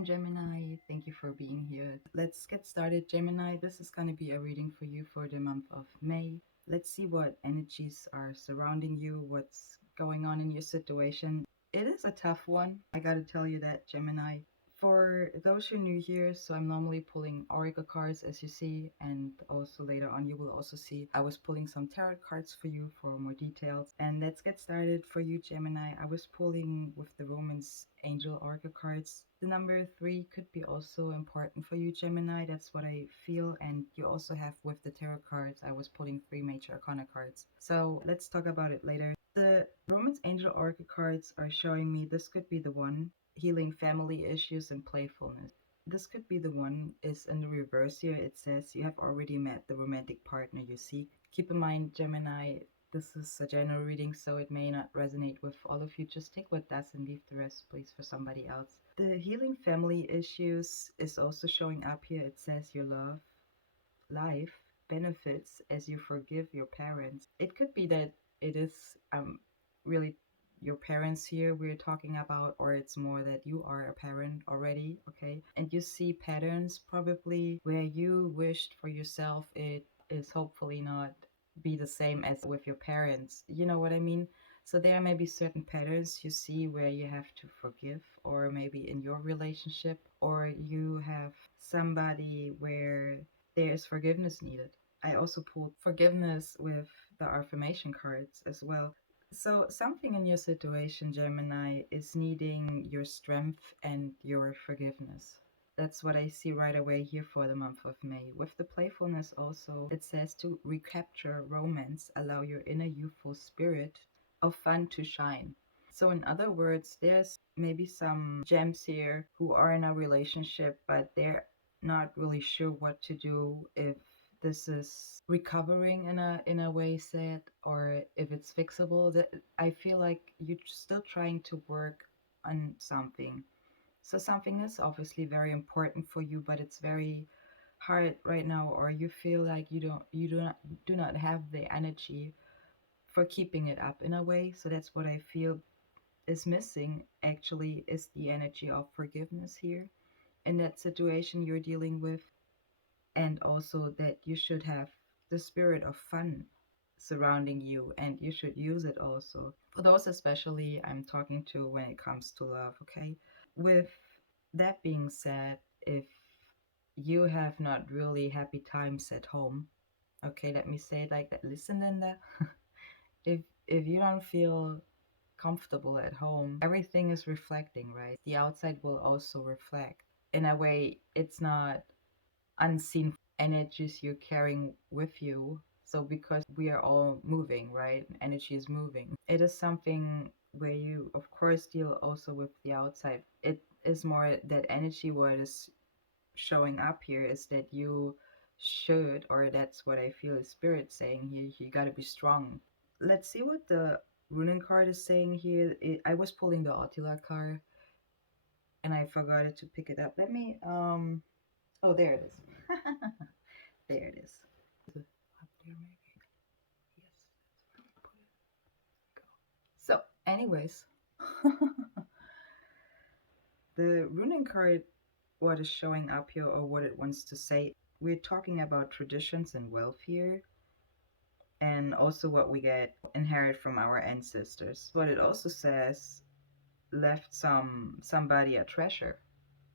Welcome, Gemini. Thank you for being here. Let's get started, Gemini. This is going to be a reading for you for the month of May. Let's see what energies are surrounding you, what's going on in your situation. It is a tough one. I got to tell you that, Gemini. For those who are new here, so I'm normally pulling oracle cards as you see, and also later on you will also see I was pulling some tarot cards for you for more details. And let's get started. For you, Gemini, I was pulling with the Romance Angel oracle cards. The number 3 could be also important for you, Gemini. That's what I feel. And you also have with the tarot cards, I was pulling 3 major arcana cards. So let's talk about it later. The Romance Angel oracle cards are showing me this could be the one. Healing family issues and playfulness. This could be the one. Is in the reverse here. It says you have already met the romantic partner you seek. Keep in mind, Gemini, this is a general reading, so it may not resonate with all of you. Just take what does and leave the rest, please, for somebody else. The healing family issues is also showing up here. It says your love life benefits as you forgive your parents. It could be that it is really your parents here we're talking about, or it's more that you are a parent already, okay? And you see patterns probably where you wished for yourself it is hopefully not be the same as with your parents. You know what I mean? So there may be certain patterns you see where you have to forgive, or maybe in your relationship, or you have somebody where there is forgiveness needed. I also pulled forgiveness with the affirmation cards as well. So, something in your situation, Gemini, is needing your strength and your forgiveness. That's what I see right away here for the month of May. With the playfulness, also, it says to recapture romance, allow your inner youthful spirit of fun to shine. So, in other words, there's maybe some gems here who are in a relationship, but they're not really sure what to do, if this is recovering in a way said, or if it's fixable. That I feel like you're still trying to work on something. So something is obviously very important for you, but it's very hard right now, or you feel like you do not have the energy for keeping it up in a way. So that's what I feel is missing actually, is the energy of forgiveness here in that situation you're dealing with, and also that you should have the spirit of fun surrounding you, and you should use it also for those especially I'm talking to when it comes to love, okay? With that being said, if you have not really happy times at home, okay, let me say it like that. Listen, Linda, if you don't feel comfortable at home, everything is reflecting, right? The outside will also reflect. In a way, it's not unseen energies you're carrying with you. So, because we are all moving, right? Energy is moving. It is something where you, of course, deal also with the outside. It is more that energy, what is showing up here is that you should, or that's what I feel is spirit saying here, you got to be strong. Let's see what the runen card is saying here. I was pulling the Attila card and I forgot it to pick it up. Let me oh, there it is. There it is. Up there maybe. Yes, that's where we put it. Go. So, anyways, the runen card, what is showing up here or what it wants to say, we're talking about traditions and wealth here, and also what we get inherit from our ancestors. What it also says, left somebody a treasure.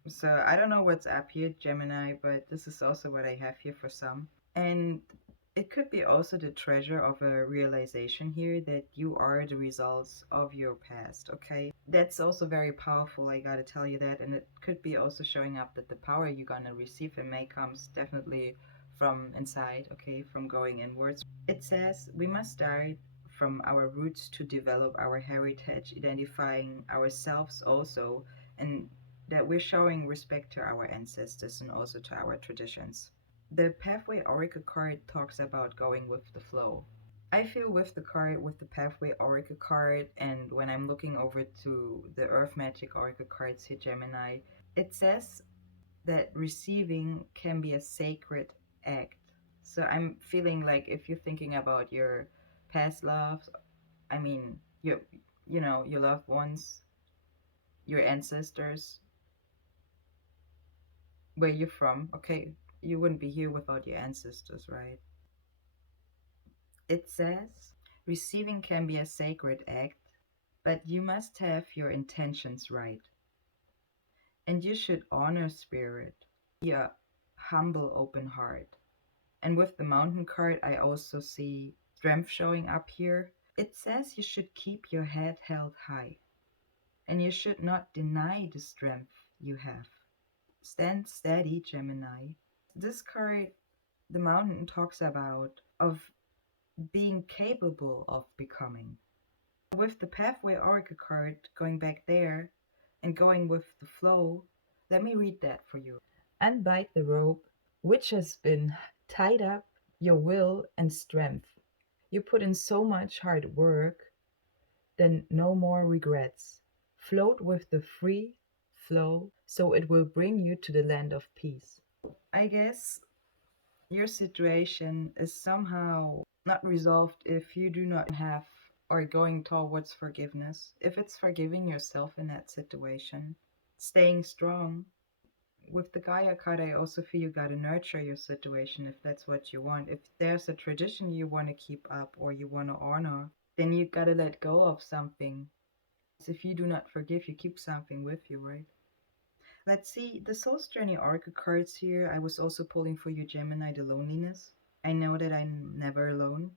So I don't know what's up here, Gemini, but this is also what I have here for some. And it could be also the treasure of a realization here that you are the results of your past, okay? That's also very powerful, I gotta tell you that. And it could be also showing up that the power you're gonna receive in May comes definitely from inside, okay? From going inwards. It says we must start from our roots to develop our heritage, identifying ourselves also, and that we're showing respect to our ancestors and also to our traditions. The Pathway Oracle card talks about going with the flow. I feel with the card, with the Pathway Oracle card, and when I'm looking over to the Earth Magic Oracle cards here, Gemini, it says that receiving can be a sacred act. So I'm feeling like if you're thinking about your past loves, I mean, your loved ones, your ancestors, where you're from. Okay, you wouldn't be here without your ancestors, right? It says receiving can be a sacred act, but you must have your intentions right. And you should honor spirit, be a humble, open heart. And with the mountain card, I also see strength showing up here. It says you should keep your head held high and you should not deny the strength you have. Stand steady, Gemini. This card, the mountain, talks about of being capable of becoming. With the pathway oracle card going back there and going with the flow, let me read that for you. Unbite the rope which has been tied up your will and strength. You put in so much hard work, then no more regrets. Float with the free flow so it will bring you to the land of peace. I guess your situation is somehow not resolved if you do not have or going towards forgiveness. If it's forgiving yourself in that situation, staying strong. With the Gaia card, I also feel you gotta nurture your situation if that's what you want. If there's a tradition you want to keep up or you want to honor, then you gotta let go of something. If you do not forgive, you keep something with you, right? Let's see, the Soul's Journey Oracle cards here. I was also pulling for you, Gemini, the loneliness. I know that I'm never alone.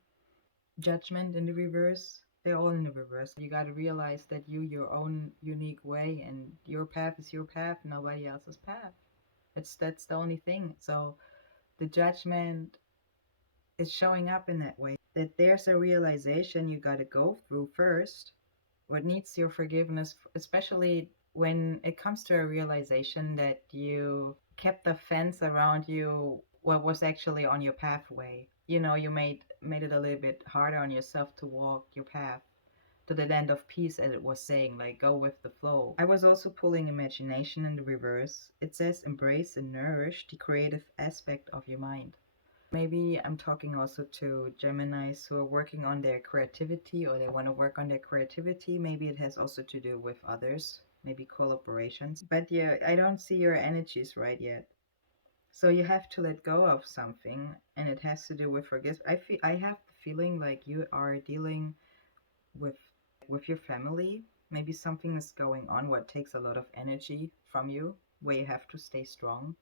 Judgment in the reverse. They're all in the reverse. You got to realize that your own unique way, and your path is your path, nobody else's path. That's the only thing. So the judgment is showing up in that way. That there's a realization you got to go through first. What needs your forgiveness, especially when it comes to a realization that you kept the fence around you what was actually on your pathway. You made it a little bit harder on yourself to walk your path to the land of peace, as it was saying, like go with the flow. I was also pulling imagination in the reverse. It says embrace and nourish the creative aspect of your mind. Maybe I'm talking also to Geminis who are working on their creativity or they want to work on their creativity. Maybe it has also to do with others, maybe collaborations. But yeah, I don't see your energies right yet. So you have to let go of something and it has to do with forgiveness. I have the feeling like you are dealing with your family. Maybe something is going on what takes a lot of energy from you, where you have to stay strong.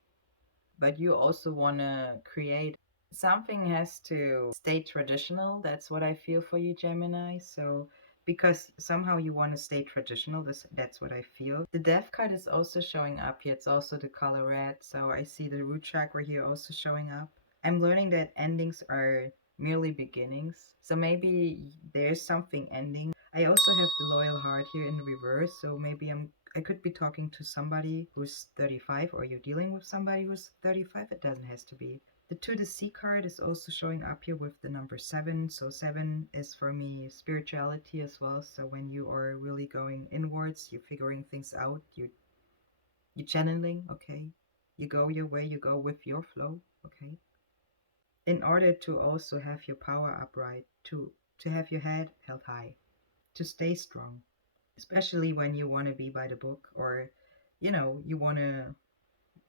But you also want to create something has to stay traditional. That's what I feel for you, Gemini. So because somehow you want to stay traditional, that's what I feel. The death card is also showing up here. It's also the color red. So I see the root chakra here also showing up. I'm learning that endings are merely beginnings. So maybe there's something ending. I also have the loyal heart here in reverse. So maybe I could be talking to somebody who's 35, or you're dealing with somebody who's 35. It doesn't have to be. The To the Sea card is also showing up here with the number 7. So 7 is for me spirituality as well. So when you are really going inwards, you're figuring things out, you're channeling, okay? You go your way, you go with your flow, okay? In order to also have your power upright, to have your head held high, to stay strong, especially when you want to be by the book, or you want to,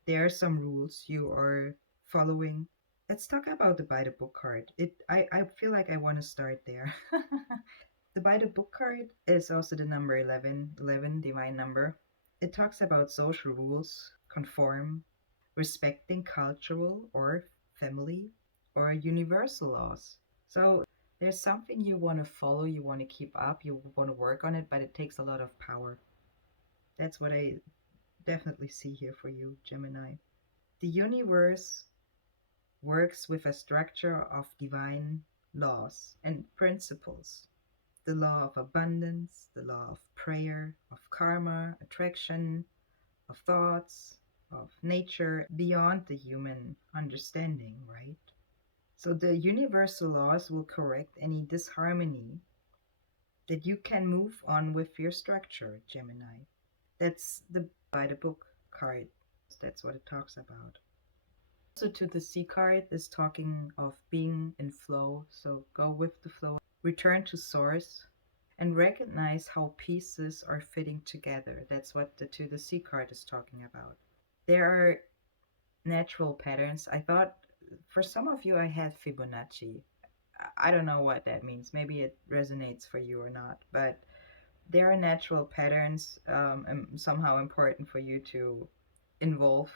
there are some rules you are following. Let's talk about the by the book card. I feel like I want to start there. The by the book card is also the number 11, 11 divine number. It talks about social rules, conform, respecting cultural or family or universal laws. So there's something you want to follow, you want to keep up, you want to work on it, but it takes a lot of power. That's what I definitely see here for you, Gemini. The universe works with a structure of divine laws and principles. The law of abundance, the law of prayer, of karma, attraction, of thoughts, of nature beyond the human understanding, right? So the universal laws will correct any disharmony that you can move on with your structure, Gemini. That's the by the book card. That's what it talks about. So to the sea card is talking of being in flow. So go with the flow, return to source, and recognize how pieces are fitting together. That's what the to the sea card is talking about. There are natural patterns. I thought for some of you I had Fibonacci. I don't know what that means. Maybe it resonates for you or not, but there are natural patterns, somehow important for you to involve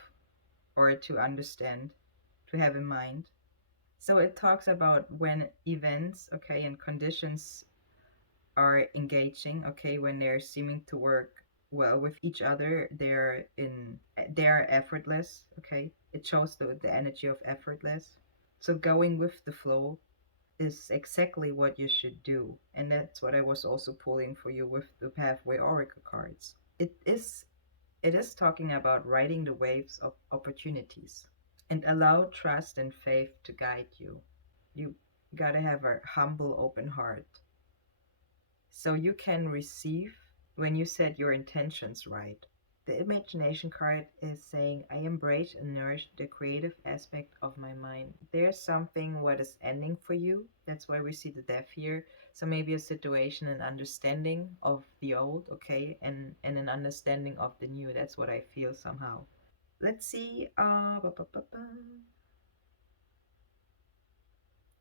or to understand, to have in mind. So it talks about when events, okay, and conditions are engaging, okay, when they're seeming to work well with each other, they're effortless, okay. It shows the energy of effortless. So going with the flow is exactly what you should do. And that's what I was also pulling for you with the Pathway Oracle cards. It is talking about riding the waves of opportunities and allow trust and faith to guide you. You gotta have a humble, open heart so you can receive when you set your intentions right. The imagination card is saying, I embrace and nourish the creative aspect of my mind. There's something what is ending for you. That's why we see the death here. So maybe a situation and understanding of the old, okay, and an understanding of the new. That's what I feel somehow. Let's see.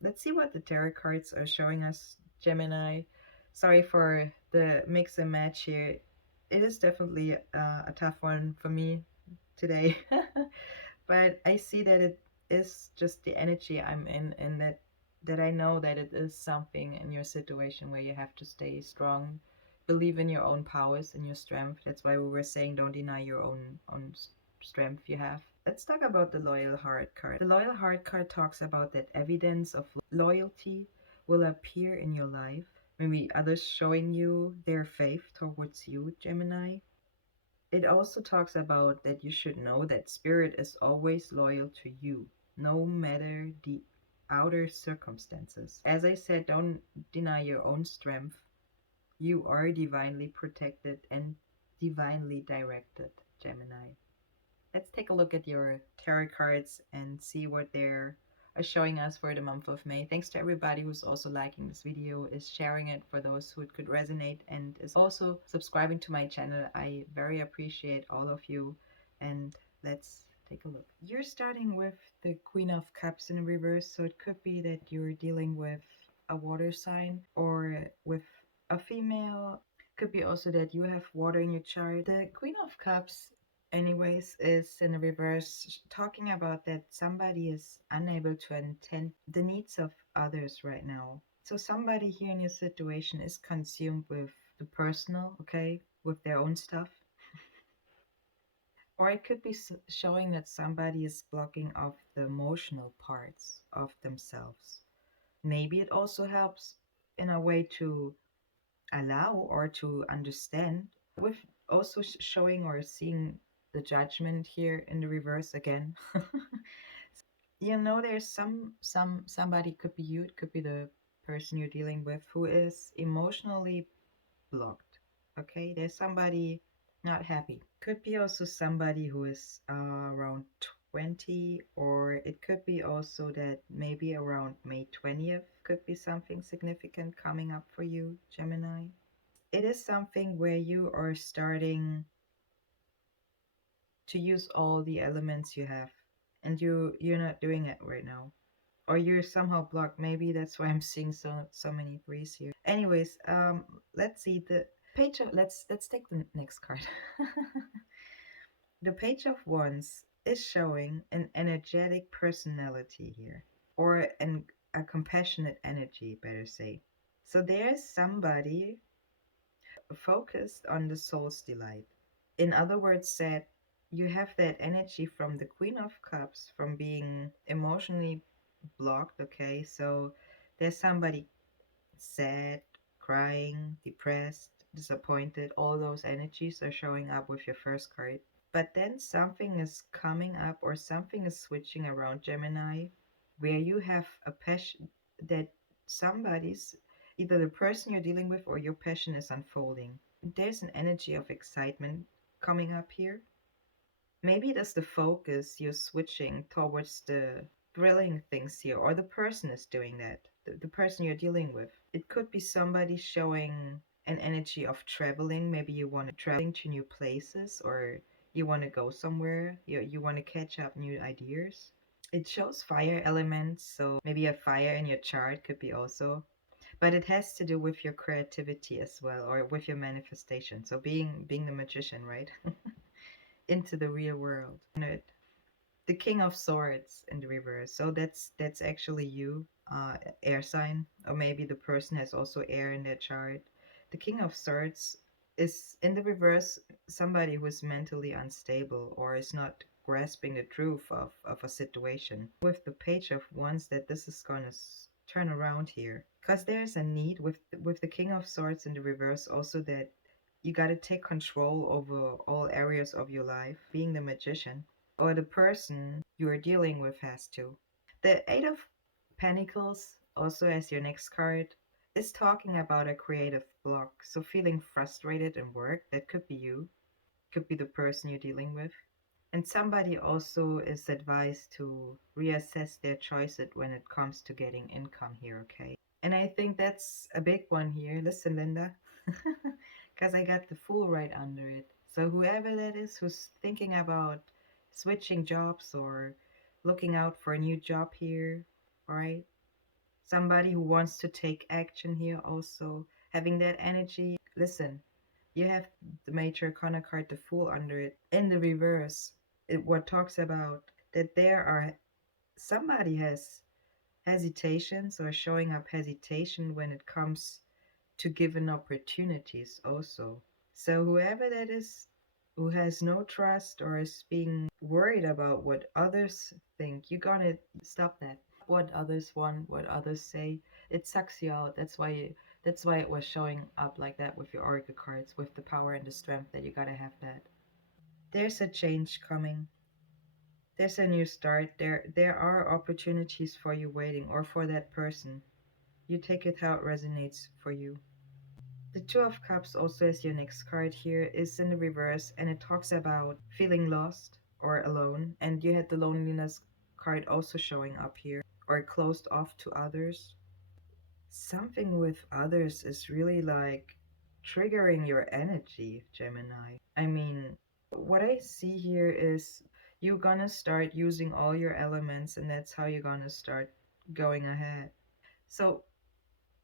Let's see what the tarot cards are showing us, Gemini. Sorry for the mix and match here. It is definitely a tough one for me today. But I see that it is just the energy I'm in, and that I know that it is something in your situation where you have to stay strong, believe in your own powers and your strength. That's why we were saying don't deny your own strength you have. Let's talk about the Loyal Heart card. The Loyal Heart card talks about that evidence of loyalty will appear in your life. Maybe others showing you their faith towards you, Gemini. It also talks about that you should know that spirit is always loyal to you, no matter the outer circumstances. As I said, don't deny your own strength. You are divinely protected and divinely directed, Gemini. Let's take a look at your tarot cards and see what they're showing us for the month of May. Thanks to everybody who's also liking this video, is sharing it for those who it could resonate, and is also subscribing to my channel. I very appreciate all of you. And let's take a look. You're starting with the Queen of Cups in reverse, so it could be that you're dealing with a water sign or with a female. Could be also that you have water in your chart. The Queen of Cups, anyways, is in a reverse, talking about that somebody is unable to attend the needs of others right now. So somebody here in your situation is consumed with the personal, okay, with their own stuff. Or it could be showing that somebody is blocking off the emotional parts of themselves. Maybe it also helps in a way to allow or to understand, with also showing or seeing the judgment here in the reverse again. You know, there's somebody, could be you, it could be the person you're dealing with, who is emotionally blocked. Okay, there's somebody not happy. Could be also somebody who is around 20, or it could be also that maybe around May 20th could be something significant coming up for you, Gemini. It is something where you are starting to use all the elements you have, and you're not doing it right now, or you're somehow blocked. Maybe that's why I'm seeing so many threes here. Anyways, let's see the page of, let's take the next card. The Page of Wands is showing an energetic personality here, or a compassionate energy, better say. So there's somebody focused on the soul's delight. In other words, said, you have that energy from the Queen of Cups, from being emotionally blocked, okay? So there's somebody sad, crying, depressed, disappointed. All those energies are showing up with your first card. But then something is coming up, or something is switching around, Gemini, where you have a passion that somebody's, either the person you're dealing with or your passion is unfolding. There's an energy of excitement coming up here. Maybe it is the focus you're switching towards the thrilling things here, or the person is doing that, the person you're dealing with. It could be somebody showing an energy of traveling. Maybe you want to travel to new places, or You want to go somewhere. You want to catch up new ideas. It shows fire elements, so maybe a fire in your chart could be also, but it has to do with your creativity as well, or with your manifestation. So being the magician, right? Into the real world. The King of Swords in the reverse. So that's actually you, air sign, or maybe the person has also air in their chart. The King of Swords is in the reverse somebody who is mentally unstable or is not grasping the truth of a situation. With the Page of Wands, that this is gonna turn around here, because there's a need with the King of Swords in the reverse also, that you got to take control over all areas of your life. Being the magician, or the person you are dealing with, has to. The Eight of Pentacles, also as your next card, is talking about a creative block. So feeling frustrated in work, that could be you, could be the person you're dealing with. And somebody also is advised to reassess their choices when it comes to getting income here, okay? And I think that's a big one here. Listen, Linda, because I got the Fool right under it. So whoever that is who's thinking about switching jobs or looking out for a new job here, right? Somebody who wants to take action here also, having that energy. Listen, you have the Major Arcana card, the Fool, under it. In the reverse, what talks about that there are somebody has hesitations or showing up hesitation when it comes to given opportunities also. So whoever that is who has no trust or is being worried about what others think, you're gonna stop that. What others want, what others say, it sucks you out. That's why it was showing up like that with your oracle cards, with the power and the strength, that you gotta have that. There's a change coming. There's a new start. There are opportunities for you waiting, or for that person. You take it how it resonates for you. The Two of Cups, also as your next card here, is in the reverse, and it talks about feeling lost or alone. And you had the loneliness card also showing up here, or closed off to others. Something with others is really like triggering your energy, Gemini. I mean, what I see here is you're gonna start using all your elements, and that's how you're gonna start going ahead. So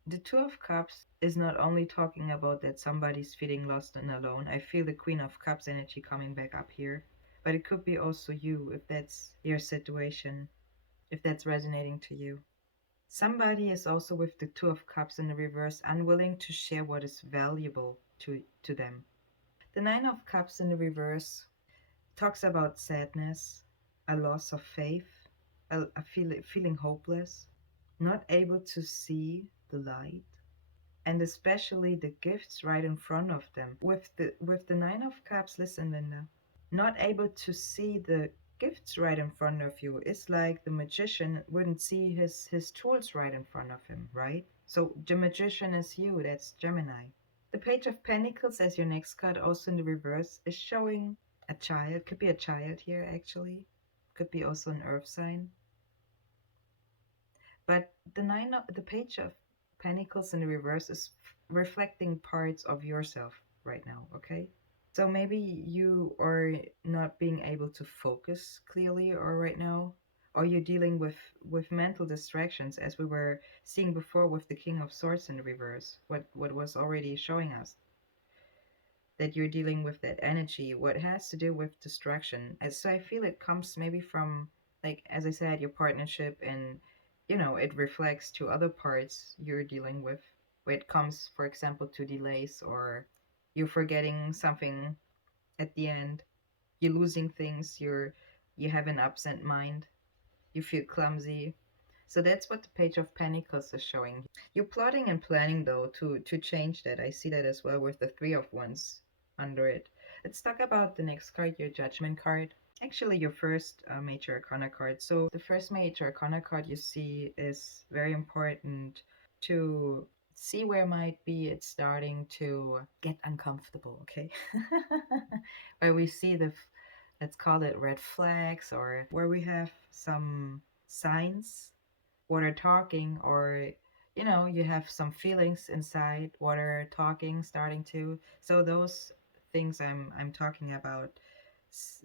the Two of Cups is not only talking about that somebody's feeling lost and alone. I feel the Queen of Cups energy coming back up here. But it could be also you, if that's your situation, if that's resonating to you. Somebody is also with the Two of Cups in the reverse, unwilling to share what is valuable to them. The Nine of Cups in the reverse talks about sadness, a loss of faith, feeling hopeless, not able to see the light, and especially the gifts right in front of them. With the Nine of Cups, listen, Linda, not able to see the gifts right in front of you. It's like the magician wouldn't see his tools right in front of him, right? So the magician is you, that's Gemini. The Page of Pentacles as your next card, also in the reverse, is showing a child. Could be a child here, actually. Could be also an earth sign. But the Page of Pentacles in the reverse is reflecting parts of yourself right now, okay? So maybe you are not being able to focus clearly or right now, or you're dealing with mental distractions, as we were seeing before with the King of Swords in the reverse, what was already showing us, that you're dealing with that energy, what has to do with distraction. And so I feel it comes maybe from, like, as I said, your partnership, and it reflects to other parts you're dealing with, where it comes, for example, to delays, or you're forgetting something at the end, you're losing things, you have an absent mind, you feel clumsy. So that's what the Page of Pentacles is showing. You're plotting and planning, though, to change that. I see that as well with the Three of Wands under it. Let's talk about the next card, your Judgment card. Actually, your first Major Arcana card. So the first Major Arcana card you see is very important to see where might be it's starting to get uncomfortable, okay? Where we see let's call it red flags, or where we have some signs what are talking, or you have some feelings inside what are talking, starting to. So those things I'm talking about.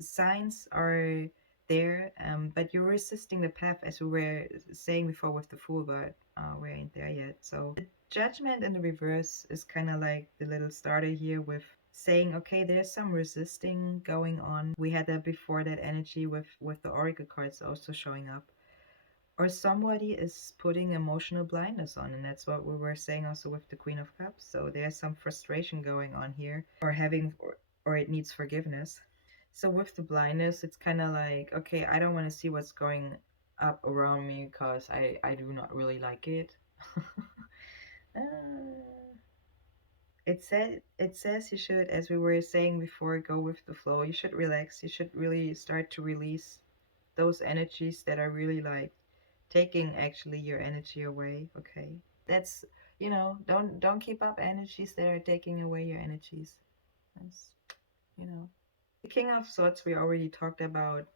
signs are there, but you're resisting the path, as we were saying before with the Fool, but we ain't there yet. So the Judgment in the reverse is kind of like the little starter here with saying, okay, there's some resisting going on. We had that before, that energy with the Oracle cards also showing up. Or somebody is putting emotional blindness on, and that's what we were saying also with the Queen of Cups. So there's some frustration going on here, or it needs forgiveness. So with the blindness, it's kind of like, okay, I don't want to see what's going up around me because I do not really like it. uh, it says you should, as we were saying before, go with the flow. You should relax. You should really start to release those energies that are really like taking actually your energy away. Okay, that's, don't keep up energies that are taking away your energies. That's, you know the King of Swords, we already talked about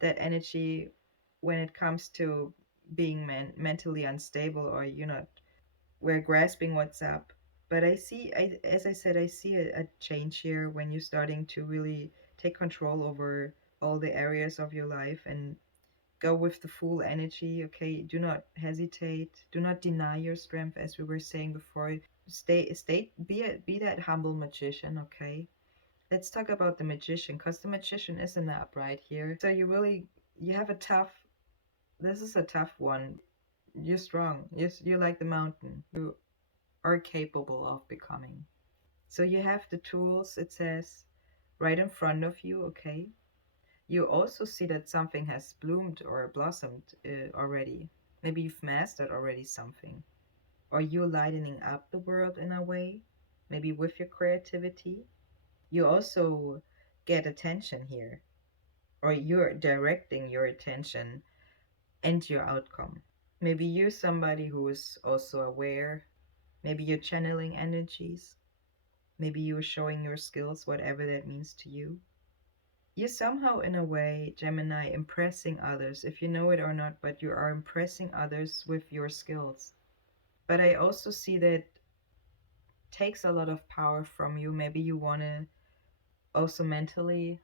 that energy when it comes to being mentally unstable, or we're grasping what's up. But as I said, I see a change here when you're starting to really take control over all the areas of your life and go with the full energy. Okay, do not hesitate, do not deny your strength, as we were saying before. Be that humble magician. Okay, let's talk about the magician, because the magician is an upright here. So you have a tough, this is a tough one. You're strong. You're like the mountain. You are capable of becoming. So you have the tools, it says, right in front of you. Okay, you also see that something has bloomed or blossomed already. Maybe you've mastered already something. Or you're lightening up the world in a way, maybe with your creativity. You also get attention here, or you're directing your attention and your outcome. Maybe you're somebody who is also aware. Maybe you're channeling energies. Maybe you're showing your skills, whatever that means to you. You're somehow, in a way, Gemini, impressing others, if you know it or not, but you are impressing others with your skills. But I also see that takes a lot of power from you. Maybe you want to also mentally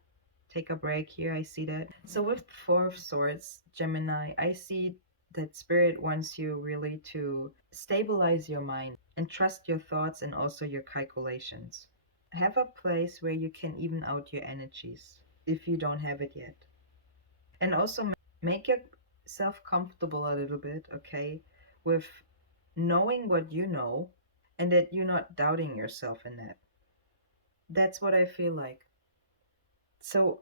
take a break here. I see that. So with the Four of Swords, Gemini, I see that Spirit wants you really to stabilize your mind and trust your thoughts and also your calculations. Have a place where you can even out your energies if you don't have it yet. And also make yourself comfortable a little bit, okay, with knowing what you know, and that you're not doubting yourself in that. That's what I feel like. So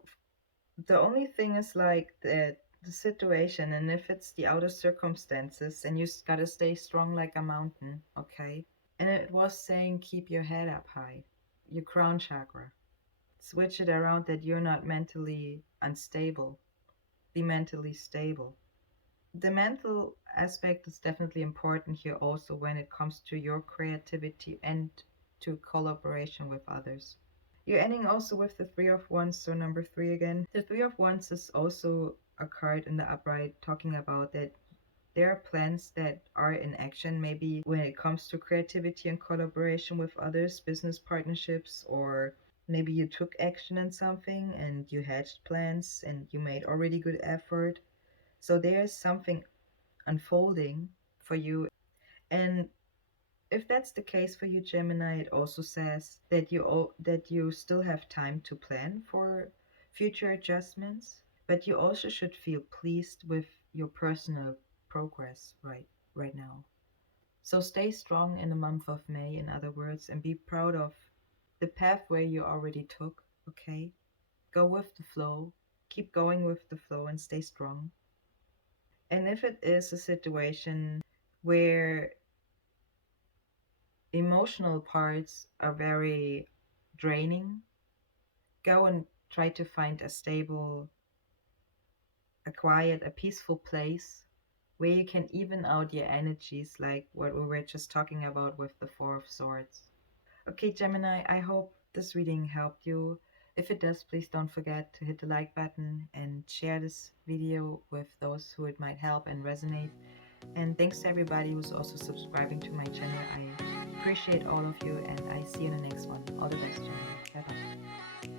the only thing is like that the situation, and if it's the outer circumstances, and you gotta stay strong like a mountain. Okay, and it was saying keep your head up high, your crown chakra. Switch it around, that you're not mentally unstable. Be mentally stable. The mental aspect is definitely important here also when it comes to your creativity and to collaboration with others. You're ending also with the Three of Wands, so number 3 again. The Three of Wands is also a card in the upright talking about that there are plans that are in action, maybe when it comes to creativity and collaboration with others, business partnerships, or maybe you took action in something and you hatched plans and you made already good effort. So there's something unfolding for you. And if that's the case for you, Gemini, it also says that you still have time to plan for future adjustments, but you also should feel pleased with your personal progress right now. So stay strong in the month of May, in other words, and be proud of the pathway you already took. Okay, go with the flow, keep going with the flow, and stay strong. And if it is a situation where emotional parts are very draining, go and try to find a stable, a quiet, a peaceful place where you can even out your energies, like what we were just talking about with the Four of Swords. Okay, Gemini, I hope this reading helped you. If it does, please don't forget to hit the like button and share this video with those who it might help and resonate. And thanks to everybody who's also subscribing to my channel. I appreciate all of you, and I see you in the next one. All the best, Gemini. Bye bye.